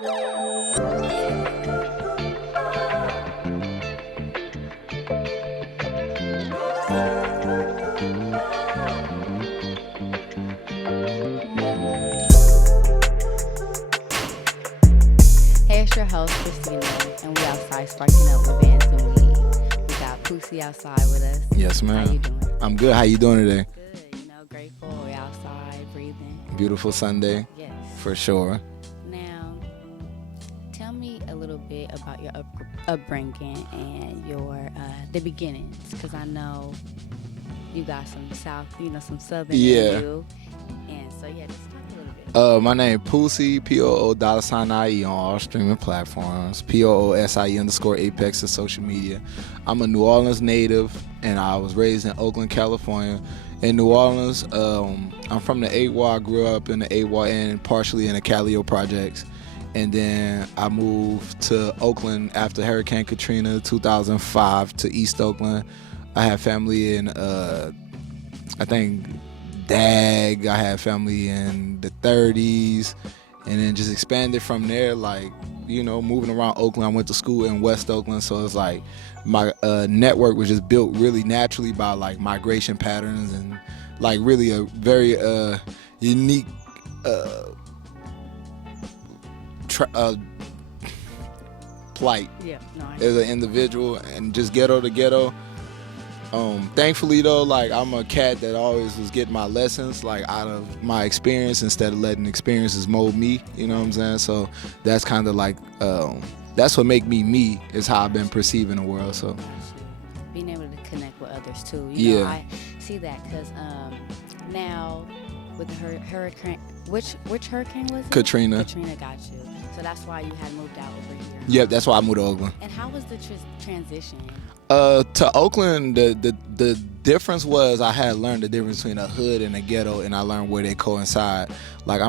Hey, it's your host, Krystina, and we outside sparking up with VANSNWEED. We got Pussy outside with us. Yes, ma'am. How you doing? I'm good. How you doing today? Good, grateful. We outside breathing. Beautiful Sunday. Yes. For sure. Now, tell me a little bit about your upbringing and your the beginnings, because I know you got some some Southern in you. And so, yeah, just talk a little bit. My name Pussy, POO$IE on all streaming platforms. POOSIE_Apex of social media. I'm a New Orleans native, and I was raised in Oakland, California. In New Orleans, I'm from the AWA. I grew up in the AWA and partially in the Calio projects. And then I moved to Oakland after Hurricane Katrina, 2005, to East Oakland. I had family in, I think, Dag. I had family in the 30s. And then just expanded from there, like, moving around Oakland. I went to school in West Oakland, so it's like my network was just built really naturally by like migration patterns and like really a very unique plight as an individual, and just ghetto to ghetto. Thankfully though, like I'm a cat that always was getting my lessons like out of my experience instead of letting experiences mold me, you know what I'm saying? So that's kind of like that's what make me is how I've been perceiving the world. So being able to connect with others too. I see that because now with the hurricane, which hurricane was it? Katrina got you. So that's why you had moved out over here. Yep, that's why I moved to Oakland. And how was the transition? To Oakland, the difference was I had learned the difference between a hood and a ghetto, and I learned where they coincide. Like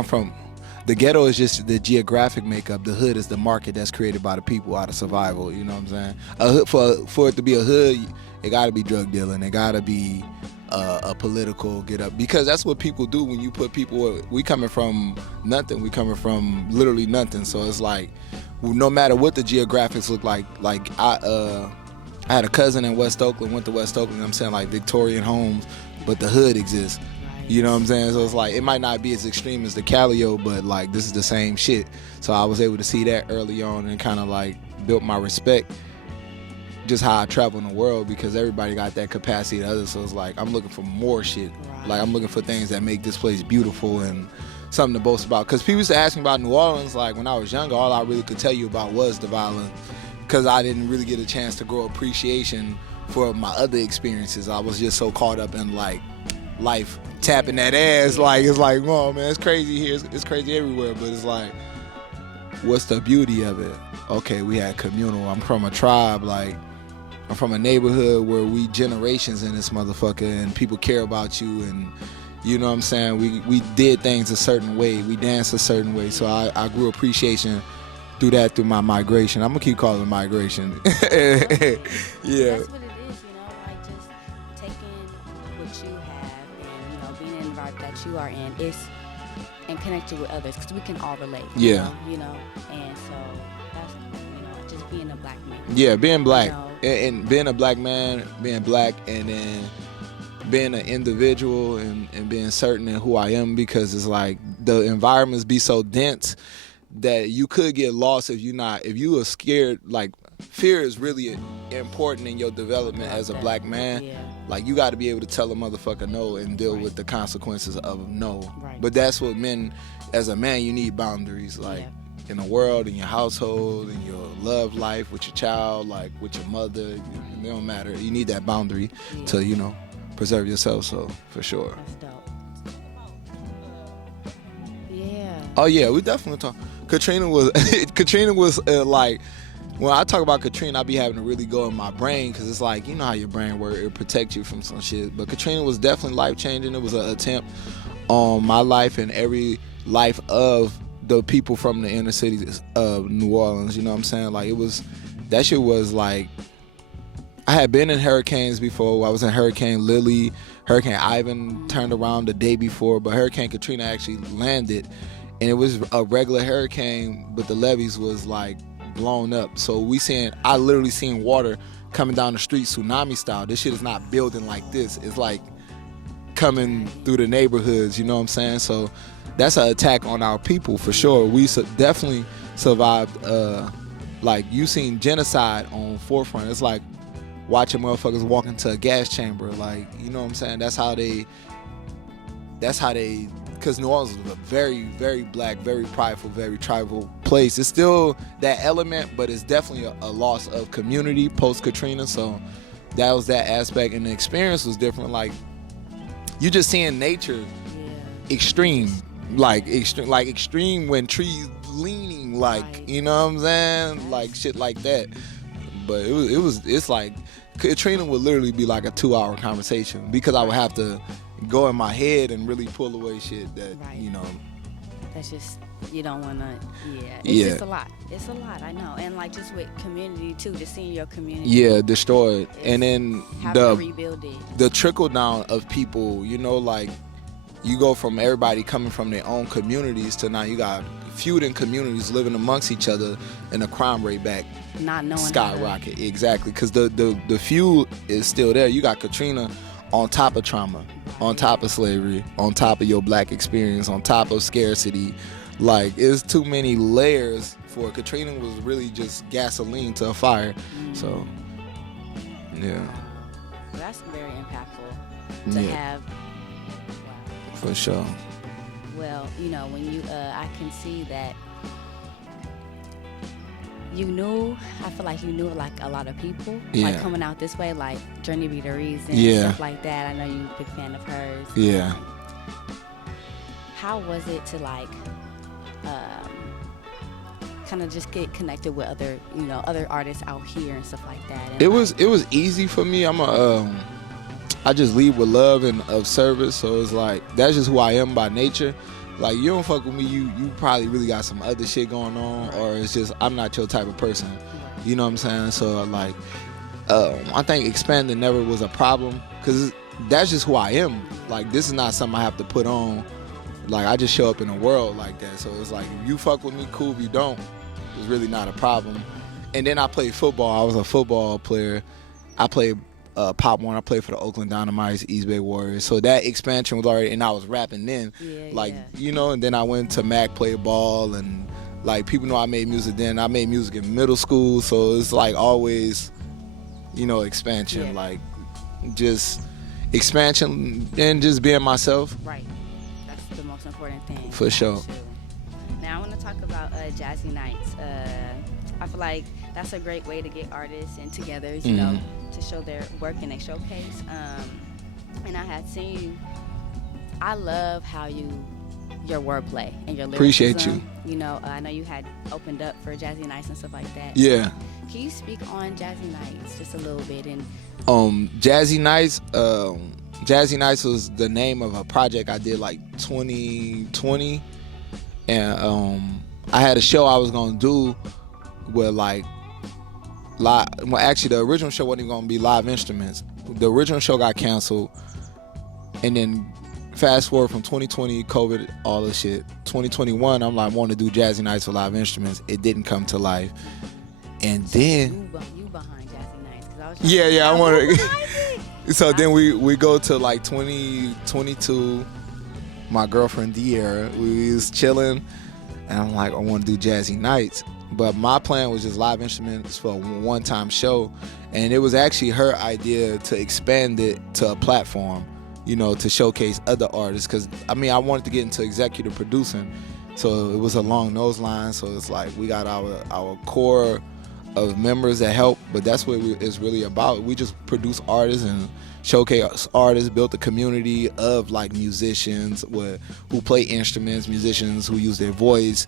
the ghetto is just the geographic makeup. The hood is the market that's created by the people out of survival. You know what I'm saying? A hood, for it to be a hood, it got to be drug dealing. It got to be a political get up, because that's what people do when you put people. We coming from nothing. We coming from literally nothing. So it's like no matter what the geographics look like I had a cousin in West Oakland, went to West Oakland, I'm saying like Victorian homes, but the hood exists. Right. You know what I'm saying? So it's like, it might not be as extreme as the Calio, but like this is the same shit. So I was able to see that early on and kind of like built my respect just how I travel in the world, because everybody got that capacity to others. So it's like, I'm looking for more shit. Right. Like I'm looking for things that make this place beautiful and something to boast about. Because people used to ask me about New Orleans, like when I was younger, all I really could tell you about was the violence. Because I didn't really get a chance to grow appreciation for my other experiences. I was just so caught up in like life tapping that ass. Like it's like, oh man, it's crazy here. It's crazy everywhere. But it's like, what's the beauty of it? Okay, we had communal. I'm from a tribe. Like I'm from a neighborhood where we generations in this motherfucker, and people care about you, and you know what I'm saying. We did things a certain way. We danced a certain way. So I grew appreciation through my migration. I'm gonna keep calling it migration. Yeah. That's what it is, like just taking what you have and being in the environment that you are in and connecting with others, because we can all relate. Yeah. And so that's just being a black man. Yeah, being black and being a black man, being black, and then being an individual and being certain in who I am, because it's like the environments be so dense that you could get lost if you are scared. Like fear is really important in your development as a black man. Yeah. Like you got to be able to tell a motherfucker no and deal with the consequences of no. Right. But that's what as a man, you need boundaries. Like in the world, in your household, in your love life, with your child, like with your mother, it don't matter. You need that boundary to, preserve yourself. So for sure. That's dope. Yeah. Oh yeah, we definitely talk. Katrina was like, when I talk about Katrina, I be having to really go in my brain, because it's like, you know how your brain works, it protects you from some shit. But Katrina was definitely life-changing. It was an attempt on my life and every life of the people from the inner cities of New Orleans. You know what I'm saying? Like that shit was like, I had been in hurricanes before. I was in Hurricane Lily. Hurricane Ivan turned around the day before, but Hurricane Katrina actually landed. and it was a regular hurricane, but the levees was like blown up. So I literally seen water coming down the street tsunami style. This shit is not building like this. It's like coming through the neighborhoods, you know what I'm saying? So that's an attack on our people for sure. We definitely survived. Like you seen genocide on forefront. It's like watching motherfuckers walk into a gas chamber. Like, you know what I'm saying? That's how they, because New Orleans is a very, very black, very prideful, very tribal place. It's still that element, but it's definitely a loss of community post-Katrina. So that was that aspect, and the experience was different. Like, you just seeing nature extreme when trees leaning, like, you know what I'm saying? Like shit like that. But it's like Katrina would literally be like a 2-hour conversation, because I would have to go in my head and really pull away shit that, you know. That's just, you don't want to, It's just a lot. It's a lot, I know. And like just with community too, just seeing your community. Yeah, destroyed. And then to rebuild it. The trickle down of people, you know, like you go from everybody coming from their own communities to now you got feuding communities living amongst each other, and the crime rate back not knowing skyrocket. Exactly, because the feud is still there. You got Katrina on top of trauma, on top of slavery, on top of your black experience, on top of scarcity. Like, it's too many layers for Katrina. Was really just gasoline to a fire. So yeah, that's very impactful to have. For sure. Well, you know, when you, I can see that I feel like you knew like a lot of people, like coming out this way, like Journey Be The Reason, stuff like that. I know you're a big fan of hers. Yeah. How was it to like, kind of just get connected with other artists out here and stuff like that? And it was easy for me. I just lead with love and of service, so it's like that's just who I am by nature. Like, you don't fuck with me, you probably really got some other shit going on, or it's just I'm not your type of person. You know what I'm saying? So like, I think expanding never was a problem, because that's just who I am. Like, this is not something I have to put on. Like, I just show up in the world like that. So it's like, if you fuck with me, cool. If you don't, it's really not a problem. And then I played football. I was a football player. I played Pop One. I played for the Oakland Dynamites, East Bay Warriors. So that expansion was already, and I was rapping then. You know, and then I went to Mac, played ball, and like people know I made music then. I made music in middle school, so it's like always, you know, expansion, like just expansion and just being myself. Right. That's the most important thing. For sure. Now I want to talk about Jazzy Nights. I feel like that's a great way to get artists and together, you know, to show their work and they showcase. And I had seen, I love how your wordplay and your lyricism. Appreciate you. You know, I know you had opened up for Jazzy Nights and stuff like that. Yeah. Can you speak on Jazzy Nights just a little bit? And Jazzy Nights was the name of a project I did like 2020, and I had a show I was gonna do where like actually the original show wasn't even gonna be live instruments. The original show got canceled, and then fast forward from 2020, COVID, all this shit. 2021, I'm like wanting to do Jazzy Nights for live instruments. It didn't come to life, and then you behind Jazzy Nights, 'cause I was I want to. So then we go to like 2022. My girlfriend Diera, we was chilling, and I'm like, I want to do Jazzy Nights. But my plan was just live instruments for a one-time show. And it was actually her idea to expand it to a platform, you know, to showcase other artists. Because, I mean, I wanted to get into executive producing. So it was along those lines. So it's like we got our core of members that help. But that's what it's really about. We just produce artists and showcase artists, built a community of, like, musicians who play instruments, musicians who use their voice,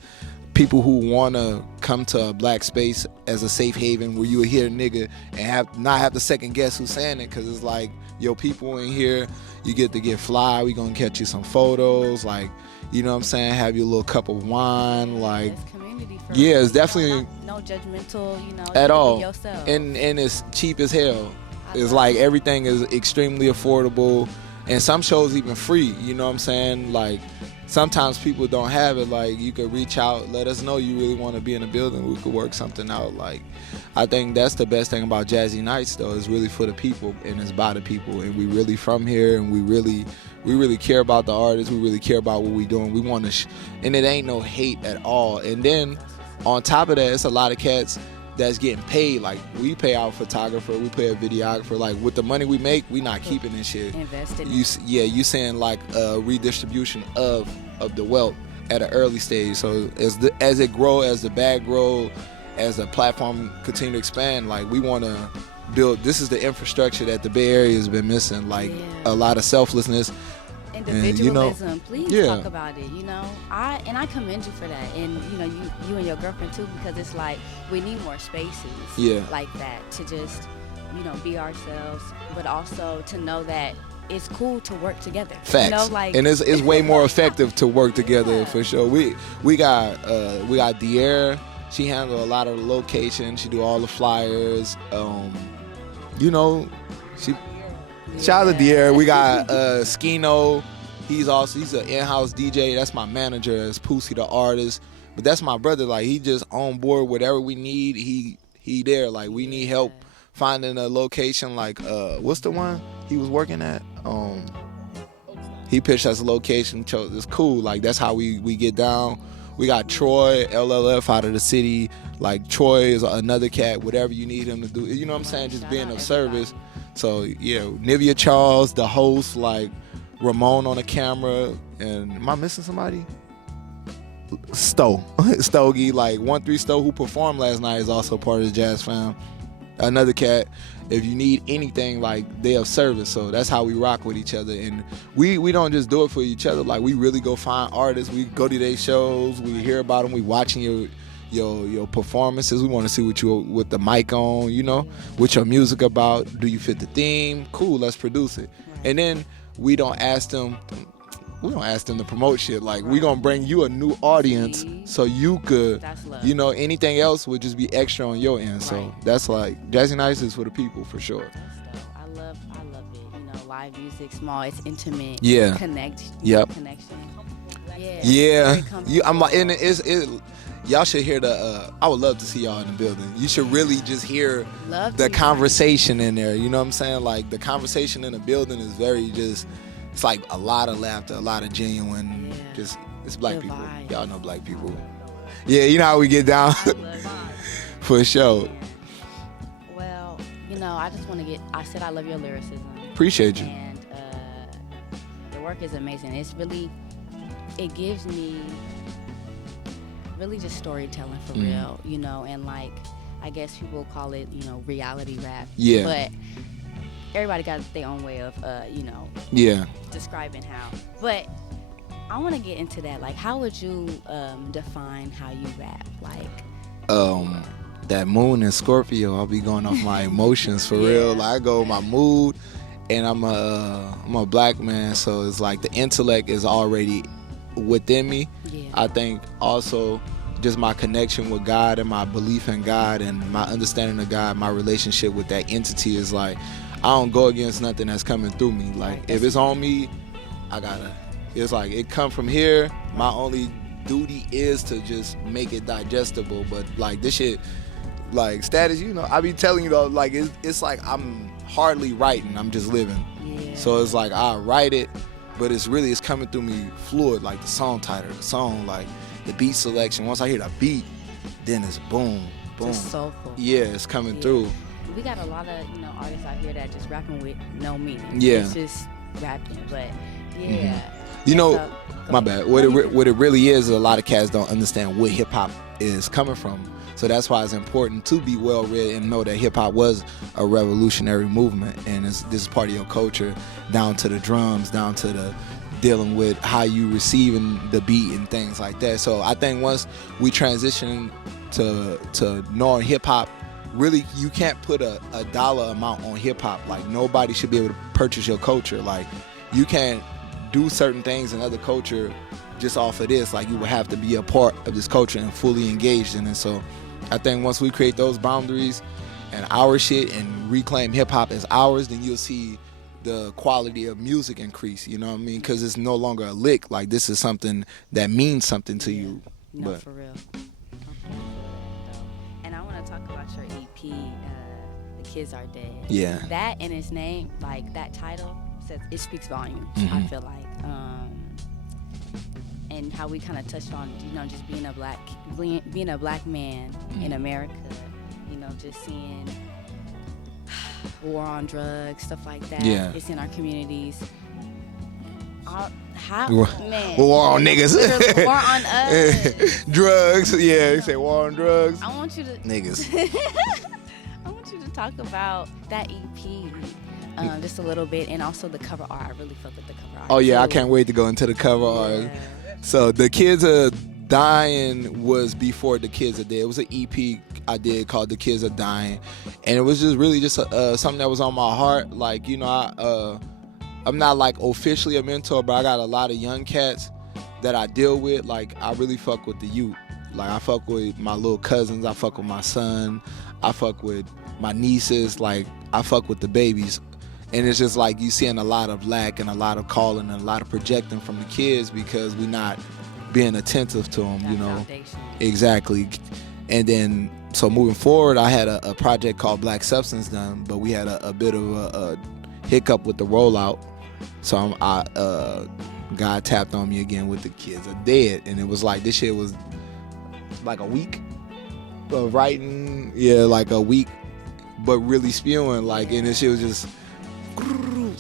people who want to come to a black space as a safe haven where you would hear a nigga and not have to second guess who's saying it, because it's like, yo, people in here, you get to get fly, we gonna catch you some photos, like, you know what I'm saying, have your little cup of wine, like, it's definitely no judgmental, you know, at all, yourself. and it's cheap as hell. It's like everything is extremely affordable, and some shows even free, you know what I'm saying, like sometimes people don't have it. Like, you could reach out, let us know you really want to be in the building. We could work something out. Like, I think that's the best thing about Jazzy Nights, though. It's really for the people and it's by the people. And we really from here, and we really care about the artists. We really care about what we doing. We want to, and it ain't no hate at all. And then on top of that, it's a lot of cats that's getting paid. Like, we pay our photographer, we pay a videographer. Like, with the money we make, we not keeping this shit. Invested. You saying like a redistribution of the wealth at an early stage. So as it grow, as the bag grow, as the platform continue to expand, like, we want to build. This is the infrastructure that the Bay Area has been missing. Like, a lot of selflessness. Individualism, and, please talk about it. I commend you for that, and you and your girlfriend too, because it's like we need more spaces like that to just be ourselves, but also to know that it's cool to work together. Facts. And it's way more effective to work together for sure. We got Diera. She handles a lot of the location. She do all the flyers. Shout out to Diera. We got Skino. He's an in-house DJ. That's my manager. As Pussy the artist. But that's my brother. Like, he just on board. Whatever we need, he there. Like, we need help finding a location. Like, what's the one he was working at? He pitched us a location. It's cool. Like, that's how we get down. We got Troy, LLF out of the city. Like, Troy is another cat. Whatever you need him to do. You know what I'm saying? Just being of service. So, yeah, Nivea Charles, the host, like, Ramon on the camera. And am I missing somebody? Stogie, like 1-3 Stowe, who performed last night, is also part of the Jazz Fam. Another cat. If you need anything, like, they have service. So that's how we rock with each other. And we don't just do it for each other. Like, we really go find artists. We go to their shows. We hear about them. We watching your performances. We want to see what you with the mic on, what your music about. Do you fit the theme? Cool, let's produce it. And then we don't ask them to promote shit. Like, we gonna bring you a new audience so you could, anything else would just be extra on your end. So that's like, Jazzy Nights is for the people for sure. I love it. Live music, small, it's intimate. Yeah. Connection. Yeah. Y'all should hear I would love to see y'all in the building. You should really just hear the conversation in there. You know what I'm saying? Like, the conversation in the building is very just, it's like a lot of laughter, a lot of genuine, just, it's black people. Vibes. Y'all know black people. Yeah, you know how we get down. For sure. Well, I just want to I said I love your lyricism. Appreciate you. And your work is amazing. It gives me really just storytelling for real, and like, I guess people call it, reality rap. Yeah. But everybody got their own way of, describing how. But I want to get into that. Like, how would you define how you rap? Like, that moon in Scorpio, I'll be going off my emotions for real. Like, I go with my mood, and I'm a black man, so it's like the intellect is already within me. I think also just my connection with God and my belief in God and my understanding of God, my relationship with that entity is like, I don't go against nothing that's coming through me. Like, if it's on me, it's like, it come from here. My only duty is to just make it digestible. But like, this shit, like, status, I be telling you though, like, it's like I'm hardly writing, I'm just living. So it's like, I write it, but it's coming through me fluid, like the song title, the song, like the beat selection. Once I hear the beat, then it's boom, boom. Just soulful. Yeah, it's coming through. We got a lot of artists out here that just rapping with no meaning. Yeah. It's just rapping, but my bad. What it really is, a lot of cats don't understand what hip hop is coming from. So that's why it's important to be well read and know that hip hop was a revolutionary movement, and this is part of your culture, down to the drums, down to the dealing with how you receiving the beat and things like that. So I think once we transition to knowing hip hop, really, you can't put a dollar amount on hip hop. Like, nobody should be able to purchase your culture. Like, you can't do certain things in other culture just off of this. Like, you would have to be a part of this culture and fully engaged in it. So I think once we create those boundaries and our shit and reclaim hip hop as ours, then you'll see the quality of music increase. You know what I mean? Because it's no longer a lick. Like, this is something that means something to you. No, But for real. And I want to talk about your EP, The Kids Are Dead. yeah, That and its name, like that title, says it speaks volumes. Mm-hmm. I feel like, and how we kind of touched on, just being a black man Mm-hmm. in America. Just seeing war on drugs, stuff like that. Yeah. It's in our communities. War on niggas. War on us. Drugs. Yeah, they say war on drugs. I want you to Niggas. I want you to talk about that EP just a little bit, and also the cover art. I really felt that the cover art. Oh yeah, I too. can't wait to go into the cover art. Yeah. So The Kids Are Dying was before The Kids Are Dead. It was an EP I did called The Kids Are Dying, and it was just really just something that was on my heart. Like, I'm not like officially a mentor, but I got a lot of young cats that I deal with. Like, I really fuck with the youth. Like, I fuck with my little cousins. I fuck with my son. I fuck with my nieces. Like, I fuck with the babies. And it's just like you seeing a lot of lack and a lot of calling and a lot of projecting from the kids because we're not being attentive to them, Foundation. Exactly. And then, so moving forward, I had a project called Black Substance done, but we had a bit of a hiccup with the rollout. So God tapped on me again with The Kids Are Dead. And it was like, this shit was like a week of writing. Yeah, like a week, but really spewing. Like, and this shit was just,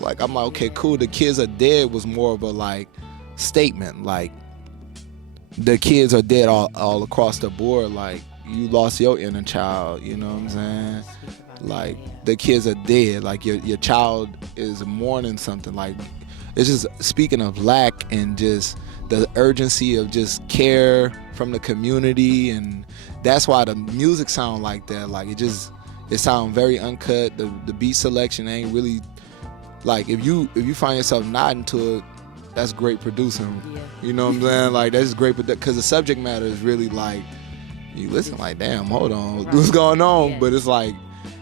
like, I'm like, okay, cool. The Kids Are Dead was more of a like statement. Like, the kids are dead all across the board. Like, you lost your inner child, you know what I'm saying? Like, the kids are dead. Like, your child is mourning something. Like, it's just speaking of lack and just the urgency of just care from the community, and that's why the music sound like that. Like, it sound very uncut. The beat selection ain't really like, if you find yourself nodding to it, that's great producing. Yeah. You know what I'm saying? Like, that's great, because the subject matter is really like, you listen like, damn, hold on, Right. what's going on? Yeah. But it's like,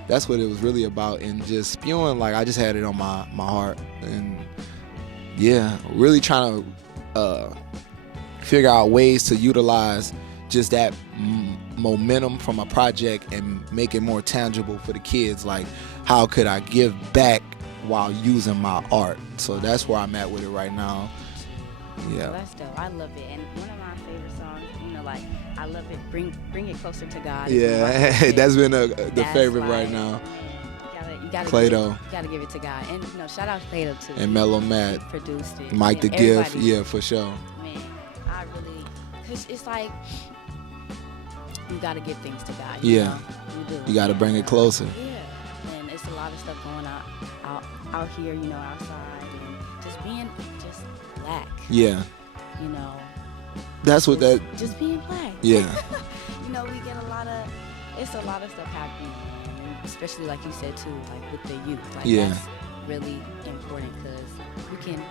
that's what it was really about, and just spewing. Like, I just had it on my heart, and yeah, really trying to figure out ways to utilize just that momentum from a project and make it more tangible for the kids. Like, how could I give back while using my art? So that's where I'm at with it right now. Yeah. Well, that's dope. I love it. And one of my favorite songs, like, I love it. Bring it closer to God. Yeah, that's been the That's favorite like, right now. You gotta Plato. You gotta give it to God. And shout out to Plato too. And Mellow Matt, He produced it. Mike the And Gift, everybody- yeah, for sure. Man, I really, cause it's like you gotta give things to God. Yeah. You do. You got to bring it closer. Yeah, and it's a lot of stuff going out here, outside, and just being black. Yeah, that's what Just- that. Just being black. Yeah, We get it's a lot of stuff happening, and especially like you said too, like with the youth. Like, Yeah. that's really important because we can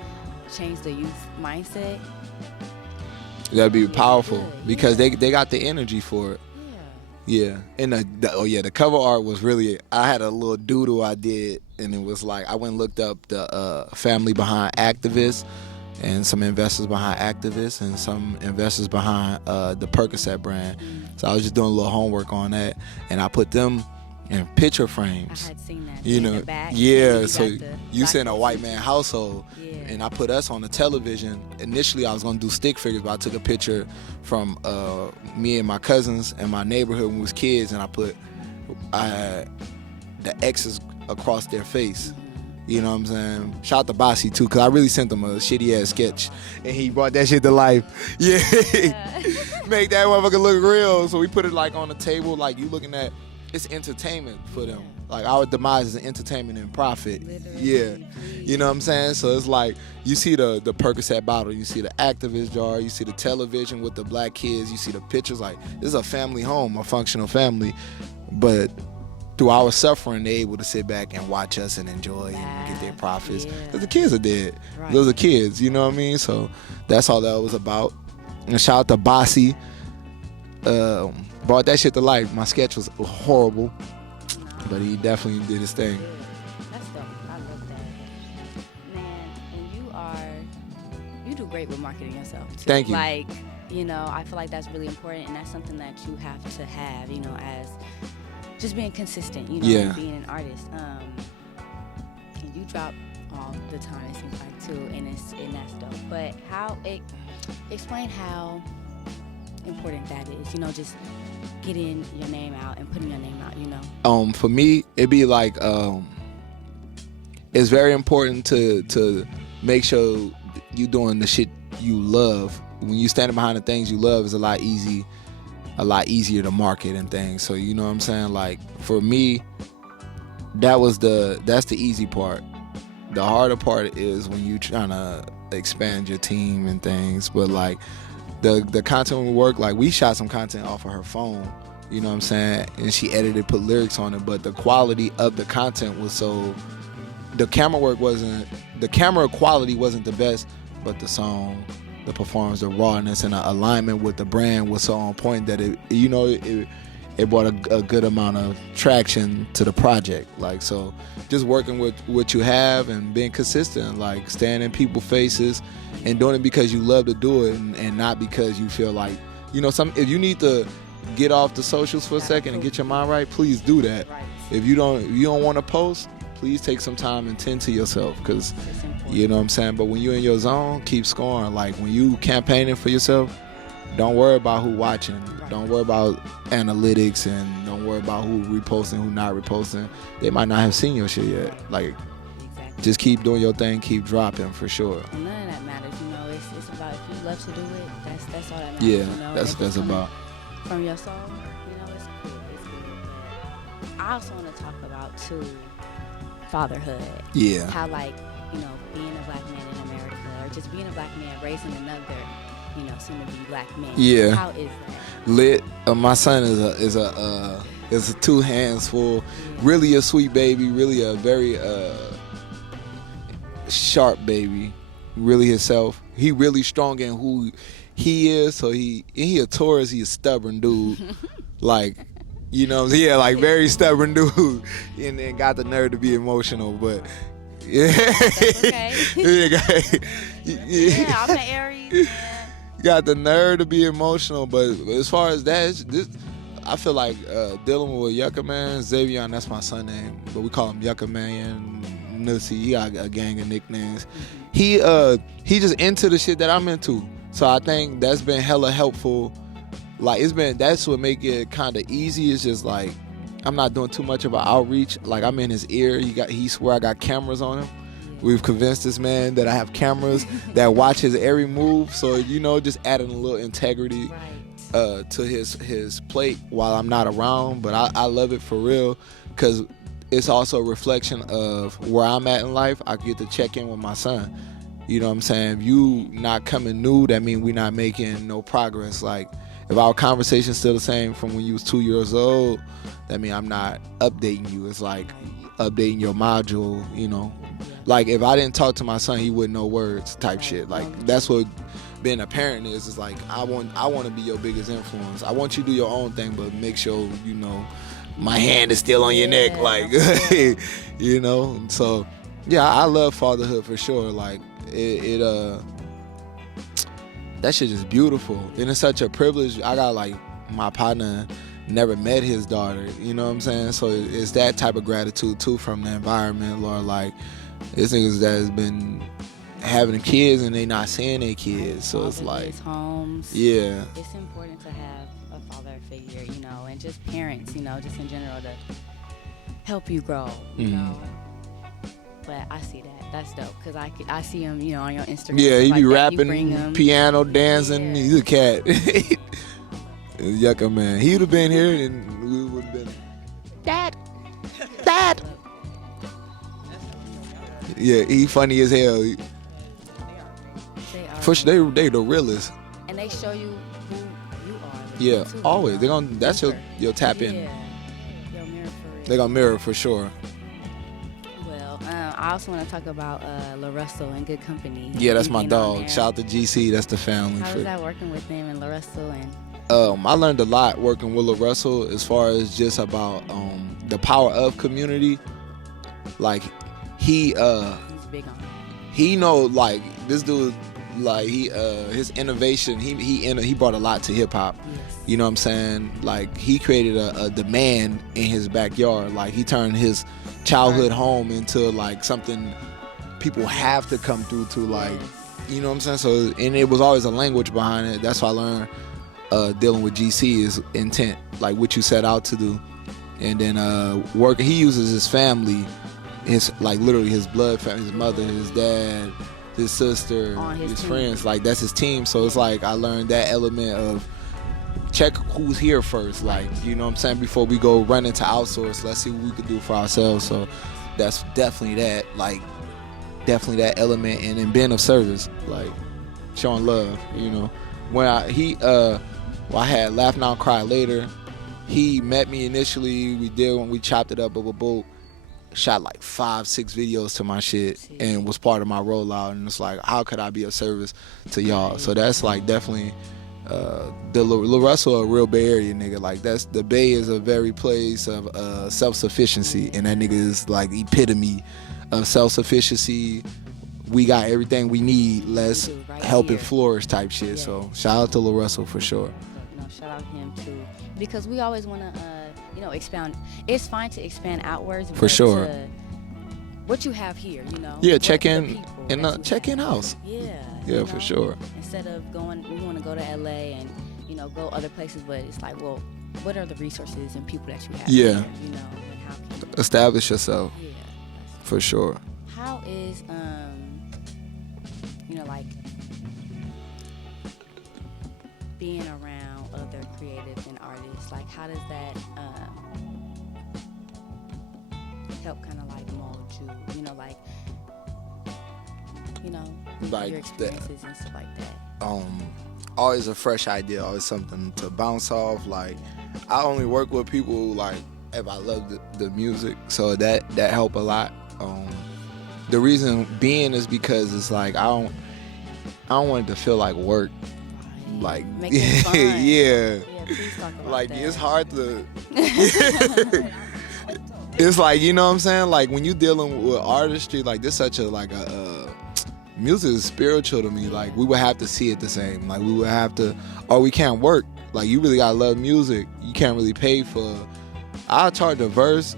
change the youth mindset. that'd be Yeah, powerful good. because Yeah. they got the energy for it. Yeah. Yeah, and the cover art was really. I had a little doodle I did, and it was like I went and looked up the family behind activists, and some investors behind activists, and some investors behind the Percocet brand. So I was just doing a little homework on that, and I put them in picture I frames. had seen that. You in know, the back. yeah. You So got the you said in a black white person. man household, Yeah. and I put us on the television. Initially, I was gonna do stick figures, but I took a picture from me and my cousins in my neighborhood when we was kids, and I had the X's across their face. You know what I'm saying? Shout out to Bossy too, cause I really sent him a shitty ass sketch, and he brought that shit to life. Yeah, make that motherfucker look real. So we put it like on the table, like you looking at. It's entertainment for them. Like, our demise is an entertainment and profit. Literally, Yeah. please. You know what I'm saying? So it's like, you see the Percocet bottle, you see the activist jar, you see the television with the black kids, you see the pictures. Like, this is a family home, a functional family. But through our suffering, they're able to sit back and watch us and enjoy and get their profits. Yeah. Because the kids are dead. Right. Those are kids, you know what I mean? So that's all that was about. And shout out to Bossy. Brought that shit to life. My sketch was horrible, but he definitely did his thing. That's dope. I love that. great with marketing yourself too. Thank you. Like, you know, I feel like that's really important, and that's something that you have to have, you know, as just being consistent, you know, and being an artist. And you drop all the time, it seems like, too, and that's dope. But explain how important that is, you know, just getting your name out and putting your name out, you know. For me, it'd be like, it's very important to make sure you doing the shit you love. When you standing behind the things you love, it's a lot easier to market and things. So you know what I'm saying? Like for me, that's the easy part. The harder part is when you trying to expand your team and things. But like the content we work, like we shot some content off of her phone, you know what I'm saying? And she edited, put lyrics on it, but the quality of the content was so, the camera quality wasn't the best, but the song, the performance, the rawness, and the alignment with the brand was so on point that it brought a good amount of traction to the project. Like, so just working with what you have and being consistent, like staying in people's faces and doing it because you love to do it and not because you feel like, you know, if you need to get off the socials for a second and get your mind right, please do that. If you don't want to post, please take some time and tend to yourself, because you know what I'm saying. But when you're in your zone, keep scoring. Like when you campaigning for yourself, don't worry about who watching. Don't worry about analytics, and don't worry about who reposting, who not reposting. They might not have seen your shit yet. Like, just keep doing your thing, keep dropping for sure. And none of that matters, you know. It's about, if you love to do it, that's all that matters. Yeah, you know? that's about. From your soul, you know, it's cool. But I also want to talk about too, fatherhood. Yeah. How, like, you know, being a black man in America, or just being a black man raising another, you know, soon to be black man. Yeah. How is that? Lit. My son is a two hands full. Yeah. Really a sweet baby. Really a very sharp baby. Really himself. He really strong in who he is. So he a Taurus. He a stubborn dude. Like, you know, yeah, like very stubborn dude, and then got the nerve to be emotional, but. Yeah. That's okay. Yeah, I'm an Aries, man. Got the nerve to be emotional, but as far as that, I feel like dealing with Yucca Man, Xavier, that's my son name, but we call him Yucca Man, Nussy. He got a gang of nicknames. He just into the shit that I'm into, so I think that's been hella helpful. Like that's what make it kind of easy. It's just like I'm not doing too much of an outreach. Like I'm in his ear. He swear I got cameras on him. We've convinced this man that I have cameras that watch his every move. So, you know, just adding a little integrity to his plate while I'm not around. But I love it for real, because it's also a reflection of where I'm at in life. I get to check in with my son. You know what I'm saying? If you not coming new, that means we not making no progress. Like, if our conversation's still the same from when you was 2 years old, that means I'm not updating you. It's like updating your module, you know. Like, if I didn't talk to my son, he wouldn't know words type shit. Like, that's what being a parent is. It's like, I want to be your biggest influence. I want you to do your own thing, but make sure, you know, my hand is still on your neck. Like, you know. So, yeah, I love fatherhood for sure. Like, that shit is beautiful. And it's such a privilege. I got, like, my partner never met his daughter, you know what I'm saying? So it's that type of gratitude too from the environment, Lord. Like, it's niggas that has been having kids and they not seeing their kids, so it's like homes. Yeah, it's important to have a father figure, you know, and just parents, you know, just in general, to help you grow, you know. But I see that. That's dope, because I see him, you know, on your Instagram. Yeah, he be like rapping, piano, dancing. Yeah. He's a cat. Yucca Man. He would have been here and we would have been Dad. Yeah, he funny as hell. They the realest. And they show you who you are. Yeah, too, always. They're gonna. That's your tap in. Your mirror for real. They're gonna mirror for sure. Well, I also want to talk about La Russell and Good Company. Yeah, that's my dog. Shout out to GC. That's the family. How was that working with them and La Russell and? I learned a lot working with La Russell as far as just about the power of community. Like he's big on it. He know, like, this dude Like his innovation, he brought a lot to hip hop. Yes. You know what I'm saying? Like he created a demand in his backyard. Like he turned his childhood home into like something people have to come through to. Like, you know what I'm saying? So, and it was always a language behind it. That's why I learned dealing with GC is intent, like what you set out to do. And then working, he uses his family, his like literally his blood family, his mother, his dad, his sister, his friends, like that's his team. So it's like I learned that element of check who's here first, like, you know what I'm saying, before we go run into outsource. Let's see what we could do for ourselves. So that's definitely that element. And then being of service, like showing love, you know. When I had Laugh Now Cry Later, he met me initially, we chopped it up over boat, shot like 5-6 videos to my shit and was part of my rollout, and it's like, how could I be of service to y'all? So that's like definitely the Lil Russell, a real Bay Area nigga. Like that's, the Bay is a very place of self-sufficiency, and that nigga is like epitome of self-sufficiency. We got everything we need, let's help it flourish type shit. Yeah. So shout out to Lil Russell for sure. No, shout out him too, because we always want to expound. It's fine to expand outwards, for sure. What you have here, you know. Yeah, check in house. Yeah, for sure. Instead of we want to go to LA and go other places, but it's like, well, what are the resources and people that you have here, and how can you establish yourself? Yeah, for sure. How is like being around other creatives and artists, like how does that help kind of like mold you, like your experiences and stuff like that? Always a fresh idea, always something to bounce off. Like I only work with people like if I love the music, so that help a lot. The reason being is because it's like I don't want it to feel like work. Like make it fun. Yeah. Please talk about like that. It's hard to it's like, you know what I'm saying, like when you dealing with artistry, like this such a music is spiritual to me. Like we would have to see it the same. Like we would have to, or we can't work. Like you really gotta love music. You can't really pay for, I'll charge a verse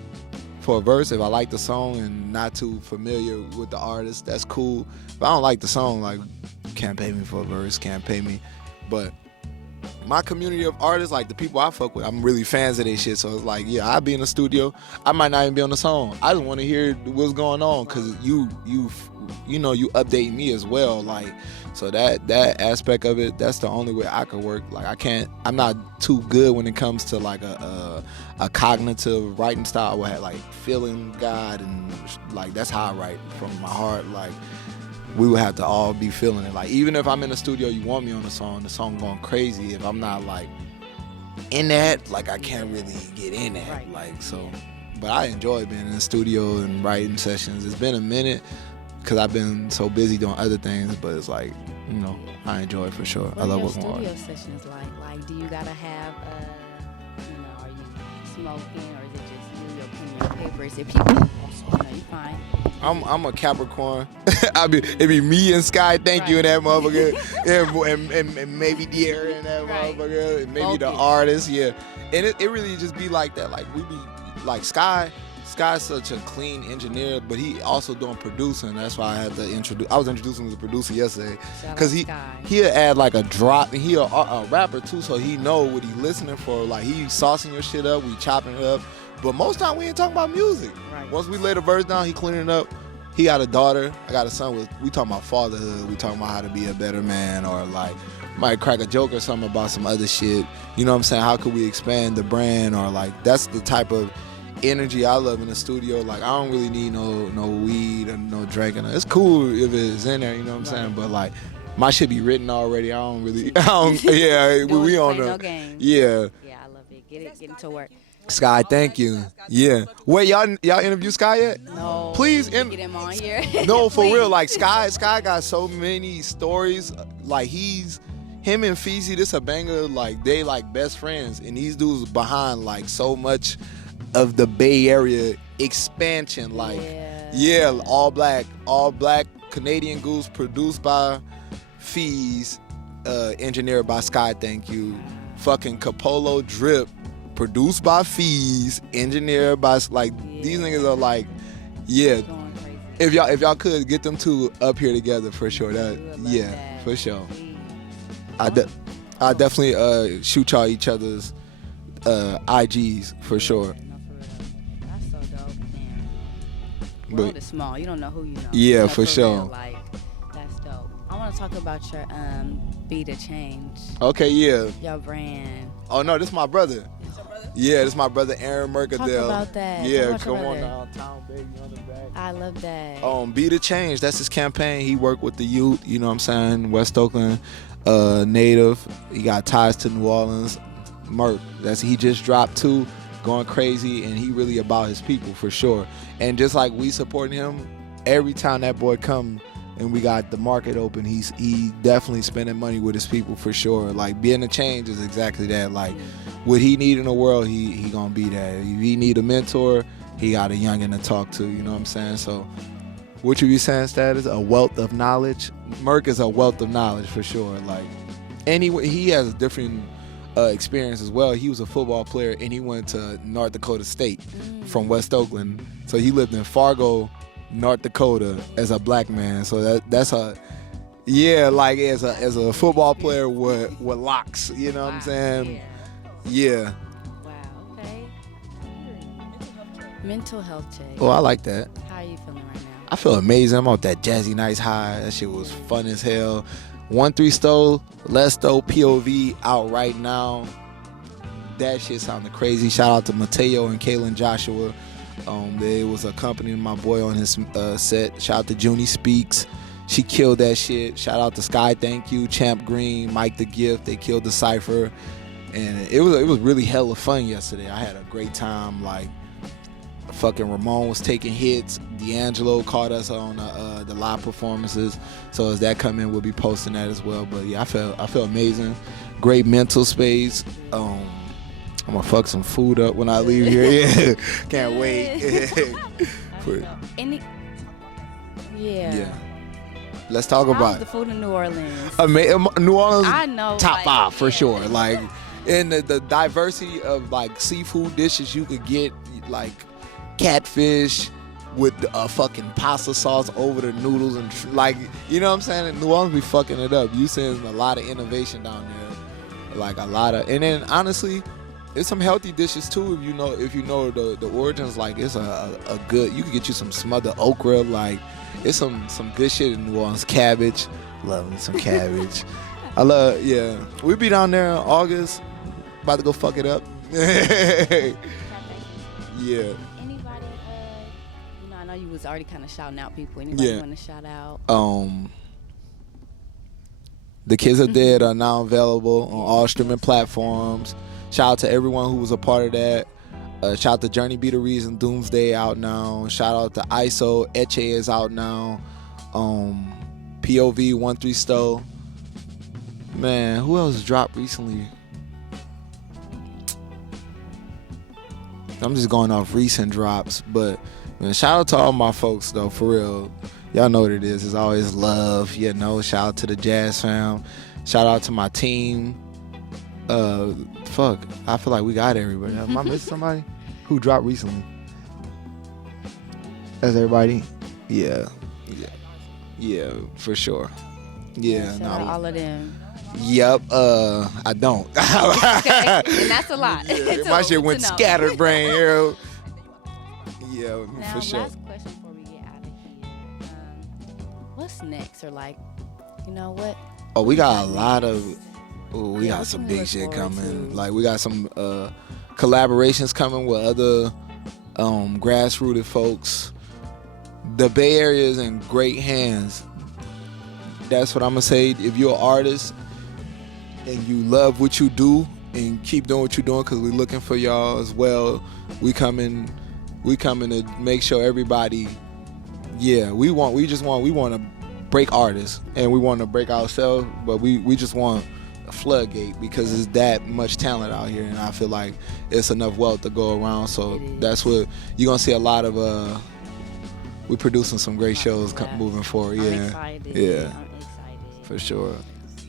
for a verse if I like the song and not too familiar with the artist. That's cool. If I don't like the song, like, can't pay me for a verse, can't pay me. But my community of artists, like the people I fuck with, I'm really fans of their shit. So it's like, yeah, I'll be in the studio. I might not even be on the song. I just want to hear what's going on, because you update me as well. Like, so that aspect of it, that's the only way I could work. Like I'm not too good when it comes to like a cognitive writing style where I like feeling God, and like that's how I write from my heart. Like we would have to all be feeling it. Like even if I'm in the studio, you want me on the song going crazy. If I'm not like in that, like I can't really get in that. Right. Like so, but I enjoy being in the studio and writing sessions. It's been a minute, because I've been so busy doing other things, but it's like, I enjoy it for sure. What I love working hard. What are your studio sessions like? Like, do you gotta have, are you smoking, or is it just you, your pen, your paper? Is it people? You fine. I'm a Capricorn. It be me and Sky, thank you, and that motherfucker, and maybe De'Ara and that motherfucker, and maybe the artist, yeah. And it really just be like that. Like we be like Sky's such a clean engineer, but he also doing producing. That's why I had to I was introducing the producer yesterday, because he'll add like a drop, and he a rapper too, so he know what he listening for. Like he saucing your shit up, we chopping it up. But most time we ain't talking about music. Right. Once we lay the verse down, he cleaning it up. He got a daughter, I got a son. We talking about fatherhood. We talking about how to be a better man, or like might crack a joke or something about some other shit. You know what I'm saying? How could we expand the brand, or like that's the type of energy I love in the studio. Like I don't really need no weed or no drinking. It's cool if it's in there, you know what I'm saying? But like my shit be written already. Yeah, we on the game. Yeah. Yeah, I love it. Get into work. Sky, thank you. Yeah. Wait, y'all interview Sky yet? No. Please get him on here. No, for real. Like Sky got so many stories. Like him and Feezy, this a banger. Like they like best friends, and these dudes behind like so much of the Bay Area expansion. Like all black Canadian Goose, produced by Fees, engineered by Sky Thank You. Fucking Capolo Drip, produced by Fees, engineered by these niggas are like, yeah. If y'all could get them two up here together for sure. That for sure. I definitely shoot y'all each other's IGs for sure. That's so dope. Damn. World is small. You don't know who you know. Yeah, for sure. Real, like, that's dope. I want to talk about your Be the Change. Okay, yeah. Your brand. Oh no, this is my brother. Yeah, this is my brother Aaron Mercadale. Talk about that. Yeah, come on downtown, baby, on the back. I love that. Be the Change. That's his campaign. He worked with the youth. You know what I'm saying? West Oakland native. He got ties to New Orleans. Merc. He just dropped 2, going crazy, and he really about his people for sure. And just like we supporting him, every time that boy come and we got the market open, he definitely spending money with his people for sure. Like being a change is exactly that. Like what he need in the world, he gonna be that. If he need a mentor, he got a youngin to talk to. You know what I'm saying? So what you be saying, Status? A wealth of knowledge. Merc is a wealth of knowledge for sure. Like, and he has a different experience as well. He was a football player and he went to North Dakota State from West Oakland. So he lived in Fargo, North Dakota as a black man. So that's a like as a football player with locks. You know what I'm saying? Yeah. Wow. Okay. Mental health check. Oh, I like that. How are you feeling right now? I feel amazing. I'm off that Jazzy Nice high. That shit was fun as hell. 13 Stowe, Let's Stowe, POV out right now. That shit sounded crazy. Shout out to Mateo and Kaylin Joshua. They was accompanying my boy on his set. Shout out to Junie Speaks. She killed that shit. Shout out to Sky Thank You, Champ Green, Mike the Gift. They killed the Cypher. And it was really hella fun yesterday. I had a great time. Like, fucking Ramon was taking hits. D'Angelo caught us on the live performances. So as that come in, we'll be posting that as well. But yeah, I feel amazing. Great mental space. I'm gonna fuck some food up when I leave here. Yeah, can't wait. Yeah. Let's talk about the food in New Orleans. New Orleans, I know, top like, 5 for sure. Like, in the diversity of like seafood dishes you could get, like catfish with a fucking pasta sauce over the noodles and like, you know what I'm saying? And New Orleans be fucking it up. You seeing a lot of innovation down there, like a lot of, and then honestly, there's some healthy dishes too. If you know the origins, like it's a good. You could get you some smothered okra. Like it's some good shit in New Orleans. Cabbage, love me some cabbage. I love. Yeah, we'll be down there in August. About to go fuck it up. Yeah. Anybody? I know you was already kind of shouting out people. Anybody want to shout out? The Kids Are Dead are now available on all streaming platforms. Shout out to everyone who was a part of that. Shout out to Journey Be the Reason, Doomsday out now. Shout out to ISO, Eche is out now. POV 13 Stowe. Man, who else dropped recently? I'm just going off recent drops, but man, shout out to all my folks though, for real. Y'all know what it is. It's always love, you know. Shout out to the Jazz fam. Shout out to my team. I feel like we got everybody. Am I missing somebody? Who dropped recently? That's everybody? Yeah, for sure. Yeah, shout out all of them. Yep, I don't. Okay, and that's a lot. Yeah, my shit went scattered brain, yo. Yeah, now, for sure. Last question before we get out of here. What's next? Or like, you know what? Oh, we got a lot of. Oh, we got some big shit coming. To. Like we got some collaborations coming with other grassrooted folks. The Bay Area is in great hands. That's what I'm gonna say. If you're an artist and you love what you do and keep doing what you're doing, because we're looking for y'all as well. We coming to make sure everybody. Yeah, we want to break artists and we want to break ourselves, but we just want a floodgate because there's that much talent out here, and I feel like it's enough wealth to go around. So that's what you're gonna see a lot of. We're producing some great shows moving forward. Yeah, I'm excited. Yeah. I'm excited. For sure.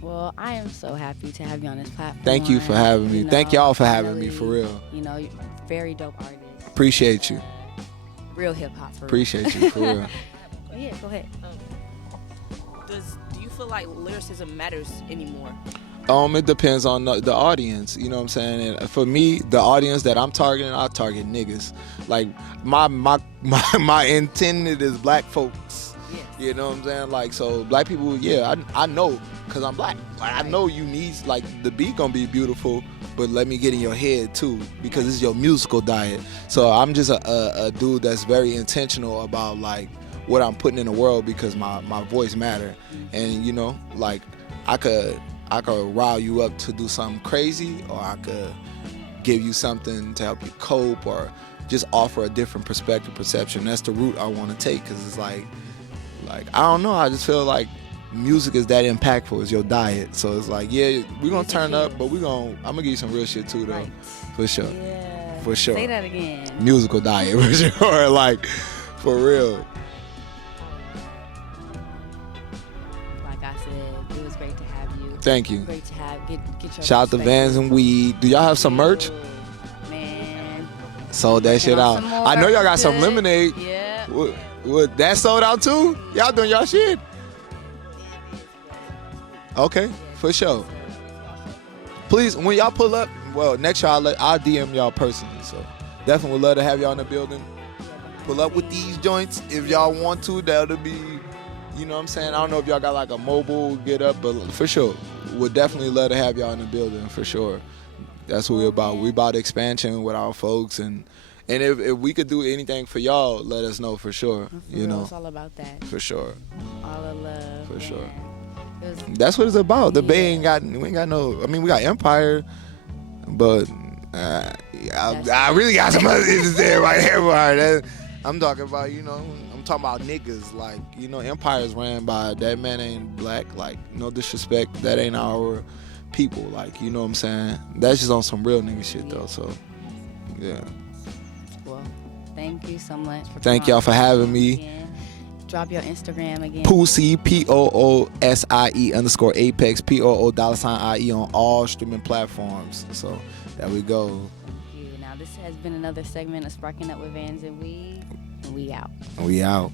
Well, I am so happy to have you on this platform. Thank you for having me. Thank y'all for having me, for real. You know, you're very dope artist. Appreciate you. Real hip hop, for real. Appreciate you, for real. Yeah, go ahead. Do you feel like lyricism matters anymore? It depends on the audience, you know what I'm saying? And for me, the audience that I'm targeting, I target niggas. Like my intended is black folks. Yes. You know what I'm saying? Like, so black people, yeah, I know, cause I'm black. Like, I know you need, like, the beat gonna be beautiful, but let me get in your head too, because it's your musical diet. So I'm just a dude that's very intentional about, like, what I'm putting in the world, because my voice matter. And, you know, like, I could rile you up to do something crazy, or I could give you something to help you cope, or just offer a different perspective, perception. That's the route I want to take, because it's like I don't know, I just feel like music is that impactful. It's your diet. So it's like, yeah, we're gonna turn up, but I'm gonna give you some real shit too, though. Right. For sure. Yeah. For sure. Say that again. Musical diet, for sure. Like, for real. Like I said, it was great to have you. Thank you. Great to have get your Shout out to VANSNWEED. Do y'all have some merch? Man. Sold that shit out. I know y'all got some lemonade. Yeah. What, that sold out too? Y'all doing y'all shit? Okay, for sure. Please, when y'all pull up, well, next year I'll DM y'all personally. So definitely would love to have y'all in the building. Pull up with these joints if y'all want to. That'll be, you know what I'm saying? I don't know if y'all got like a mobile get up, but for sure, would definitely love to have y'all in the building, for sure. That's what we're about. We about expansion with our folks, and if we could do anything for y'all, let us know, for sure. You know, it's all about that. For sure. All the love. For sure. Was, that's what it's about. The Bay ain't got, we ain't got no, I mean, we got Empire, but I really got some other things to say about Empire. I'm talking about, you know, I'm talking about niggas. Like, you know, Empire's ran by, that man ain't black. Like, no disrespect, that ain't our people. Like, you know what I'm saying? That's just on some real nigga shit, though. So, yeah. Well, thank you so much for Thank y'all for having me. Again. Drop your Instagram again. Poosie, POOSIE_Apex, POO$IE on all streaming platforms. So there we go. Thank you. Now this has been another segment of Sparking Up with VANSNWEED, and we out. We out.